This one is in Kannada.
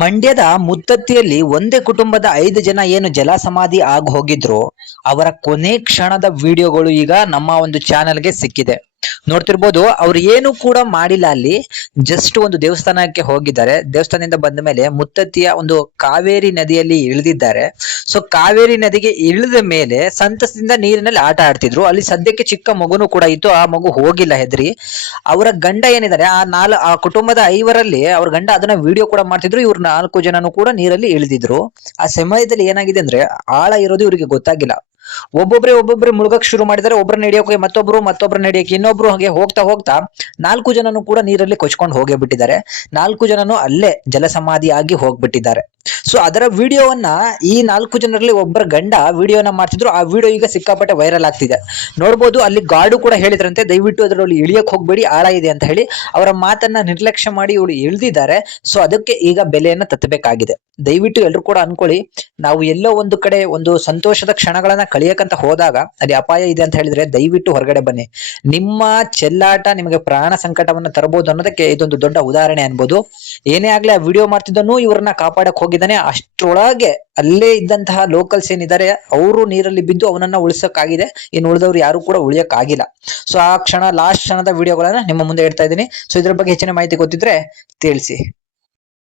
ಮಂಡ್ಯದ ಮುತ್ತತ್ತಿಯಲ್ಲಿ ಒಂದೇ ಕುಟುಂಬದ 5 ಜನ ಏನು ಜಲ ಸಮಾಧಿ ಆಗಿ ಹೋಗಿದ್ರು ಅವರ ಕೊನೆ ಕ್ಷಣದ ವಿಡಿಯೋಗಳು ಈಗ ನಮ್ಮ ಒಂದು ಚಾನೆಲ್ಗೆ ಸಿಕ್ಕಿದೆ. ನೋಡ್ತಿರ್ಬೋದು, ಅವ್ರು ಏನು ಕೂಡ ಮಾಡಿಲ್ಲ. ಅಲ್ಲಿ ಜಸ್ಟ್ ಒಂದು ದೇವಸ್ಥಾನಕ್ಕೆ ಹೋಗಿದ್ದಾರೆ. ದೇವಸ್ಥಾನದಿಂದ ಬಂದ ಮೇಲೆ ಮುತ್ತತ್ತಿಯ ಒಂದು ಕಾವೇರಿ ನದಿಯಲ್ಲಿ ಇಳಿದಿದ್ದಾರೆ. ಸೊ ಕಾವೇರಿ ನದಿಗೆ ಇಳಿದ ಮೇಲೆ ಸಂತಸದಿಂದ ನೀರಿನಲ್ಲಿ ಆಟ ಆಡ್ತಿದ್ರು. ಅಲ್ಲಿ ಸದ್ಯಕ್ಕೆ ಚಿಕ್ಕ ಮಗುನು ಕೂಡ ಇತ್ತು. ಆ ಮಗು ಹೋಗಿಲ್ಲ ಹೆದರಿ. ಅವರ ಗಂಡ ಏನಿದ್ದಾರೆ ಆ ಕುಟುಂಬದ 5ರಲ್ಲಿ ಅವ್ರ ಗಂಡ ಅದನ್ನ ವಿಡಿಯೋ ಕೂಡ ಮಾಡ್ತಿದ್ರು. ಇವ್ರು 4 ಜನನು ಕೂಡ ನೀರಲ್ಲಿ ಇಳಿದಿದ್ರು. ಆ ಸಮಯದಲ್ಲಿ ಏನಾಗಿದೆ ಅಂದ್ರೆ ಆಳ ಇರೋದು ಇವ್ರಿಗೆ ಗೊತ್ತಾಗಿಲ್ಲ. ಒಬ್ಬೊಬ್ರೆ ಮುಳುಗಕ್ ಶುರು ಮಾಡಿದ್ದಾರೆ. ಒಬ್ಬರನ್ನ ಹಿಡಿಯೋಕೆ ಮತ್ತೊಬ್ಬರನ್ನ ಹಿಡಿಯೋಕೆ ಇನ್ನೊಬ್ರು, ಹಾಗೆ ಹೋಗ್ತಾ ಹೋಗ್ತಾ 4 ಜನನು ಕೂಡ ನೀರಲ್ಲಿ ಕೊಚ್ಕೊಂಡು ಹೋಗೇ ಬಿಟ್ಟಿದ್ದಾರೆ. 4 ಜನನು ಅಲ್ಲೇ ಜಲಸಮಾಧಿ ಆಗಿ ಹೋಗ್ಬಿಟ್ಟಿದ್ದಾರೆ. ಸೊ ಅದರ ವಿಡಿಯೋವನ್ನ ಈ 4 ಜನರಲ್ಲಿ ಒಬ್ಬರ ಗಂಡ ವಿಡಿಯೋನ ಮಾಡ್ತಿದ್ರು. ಆ ವಿಡಿಯೋ ಈಗ ಸಿಕ್ಕಾಪಟ್ಟೆ ವೈರಲ್ ಆಗ್ತಿದೆ. ನೋಡ್ಬೋದು, ಅಲ್ಲಿ ಗಾರ್ಡು ಕೂಡ ಹೇಳಿದ್ರಂತೆ, ದಯವಿಟ್ಟು ಅದರಲ್ಲಿ ಇಳಿಯಕ್ ಹೋಗ್ಬೇಡಿ, ಆಳ ಇದೆ ಅಂತ ಹೇಳಿ. ಅವರ ಮಾತನ್ನ ನಿರ್ಲಕ್ಷ್ಯ ಮಾಡಿ ಇವಳು ಇಳಿದಿದ್ದಾರೆ. ಸೊ ಅದಕ್ಕೆ ಈಗ ಬೆಲೆಯನ್ನ ತತ್ತಬೇಕಾಗಿದೆ. ದಯವಿಟ್ಟು ಎಲ್ರು ಕೂಡ ಅನ್ಕೊಳ್ಳಿ, ನಾವು ಎಲ್ಲೋ ಒಂದು ಕಡೆ ಒಂದು ಸಂತೋಷದ ಕ್ಷಣಗಳನ್ನ ಕಳಿಯಕಂತ ಹೋದಾಗ ಅಲ್ಲಿ ಅಪಾಯ ಇದೆ ಅಂತ ಹೇಳಿದ್ರೆ ದಯವಿಟ್ಟು ಹೊರಗಡೆ ಬನ್ನಿ. ನಿಮ್ಮ ಚೆಲ್ಲಾಟ ನಿಮಗೆ ಪ್ರಾಣ ಸಂಕಟವನ್ನ ತರಬಹುದು ಅನ್ನೋದಕ್ಕೆ ಇದೊಂದು ದೊಡ್ಡ ಉದಾಹರಣೆ ಅನ್ಬೋದು. ಏನೇ ಆಗ್ಲಿ, ಆ ವಿಡಿಯೋ ಮಾಡ್ತಿದ್ದನು ಇವ್ರನ್ನ ಕಾಪಾಡಕ್ ಹೋಗಿದ್ದಾನೆ. ಅಷ್ಟರೊಳಗೆ ಅಲ್ಲೇ ಇದ್ದಂತಹ ಲೋಕಲ್ಸ್ ಏನಿದ್ದಾರೆ ಅವರು ನೀರಲ್ಲಿ ಬಿದ್ದು ಅವನನ್ನ ಉಳಿಸಕ್ಕಾಗಿದೆ. ಇನ್ನು ಉಳಿದವ್ರು ಯಾರು ಕೂಡ ಉಳಿಯಕ್ ಆಗಿಲ್ಲ. ಸೊ ಆ ಲಾಸ್ಟ್ ಕ್ಷಣದ ವಿಡಿಯೋಗಳನ್ನ ನಿಮ್ಮ ಮುಂದೆ ಇಡ್ತಾ ಇದ್ದೀನಿ. ಸೊ ಇದ್ರ ಬಗ್ಗೆ ಹೆಚ್ಚಿನ ಮಾಹಿತಿ ಗೊತ್ತಿದ್ರೆ ತಿಳಿಸಿ.